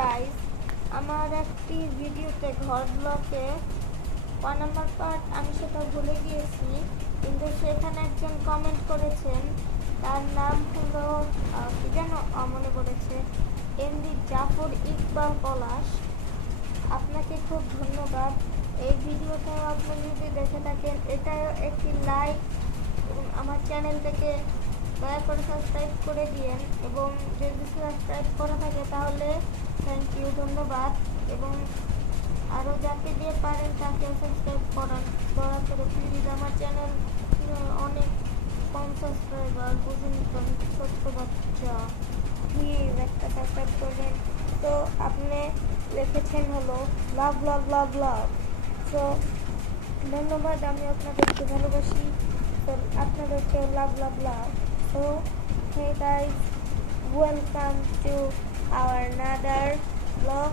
Guys, আমার একটি ভিডিওতে ঘর ব্লকে 1 নাম্বার পার্ট আমি সেটা ভুলে গিয়েছি, কিন্তু সেখানে একজন কমেন্ট করেছেন, তার নাম হলো কি যেন মনে পড়েছে, এমডি জাফর ইকবাল পলাশ। আপনাকে খুব ধন্যবাদ। এই ভিডিওটাও আপনি যদি দেখে থাকেন, এটাও একটি লাইক এবং আমার চ্যানেলটাকে দয়া করে সাবস্ক্রাইব করে দিয়েন, এবং যদি সাবস্ক্রাইব করা থাকে তাহলে থ্যাংক ইউ, ধন্যবাদ। এবং আরও যাকে দিয়ে পারেন তাকেও সাবস্ক্রাইব করান দয়া করে প্লিজ। আমার চ্যানেল অনেক কম সাবস্ক্রাইবার, বুঝুন তো, আমি ছোট্ট বাচ্চা, প্লিজ একটা সাবস্ক্রাইব করবেন। তো আপনি লিখেছেন হলো লাভ লাভ লাভ লাভ, তো ধন্যবাদ। আমি আপনাদেরকে ভালোবাসি, তো আপনাদেরকেও লাভ লাভ লাভ। So hey guys, welcome to our another vlog.